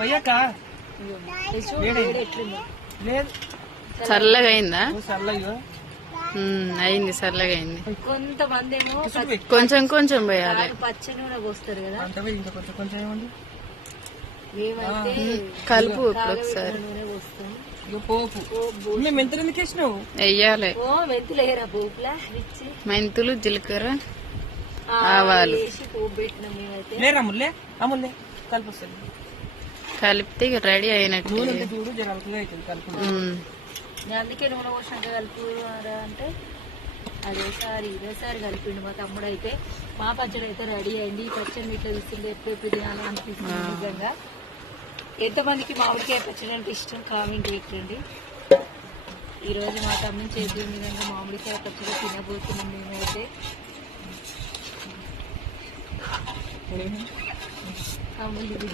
పోయాక లేదు చల్లగా అయిందా? చల్లగా అయింది, చల్లగా అయింది. కొంతమంది ఏమో కొంచెం కొంచెం పోయాలి. పచ్చి నూనె పోస్తారు కదా, ఇంకా కొంచెం కొంచెం ఏమండి మేమైతే కలుపు ఒకసారి. నూనె పోస్తాం. పోపు మెంతులు ఎందుకు వేసినావు? వెయ్యాలి. ఓ మెంతులు వేయరా పోపులా ఇచ్చి మెంతులు, జీలకర్ర, ఆవాలు వేసి పోపు పెట్టినాం మేమైతే. లేరా ముల్లే అముల్లే కలుపు వస్తుంది. కలిపితే రెడీ అయినట్టు. నూనె చూడు జరగలుగా అవుతుంది కలుపు. నేను అందుకే నూనె పోసినాక కలుపురా అంటే ఇదేసారి కలిపిండు మా తమ్ముడు. అయితే మా పచ్చడి అయితే రెడీ అయింది. ఈ పచ్చడి ఇట్లా చూస్తుంటే ఎప్పుడు తినాలి అనిపిస్తుంది నిజంగా. ఎంతమందికి మామిడికాయ పచ్చడి అంటే ఇష్టం కామెంట్ పెట్టండి. ఈరోజు మా తమ్ముని చేతుల విధంగా మామిడికాయ పచ్చడి తినబోతున్నాం మేమైతే.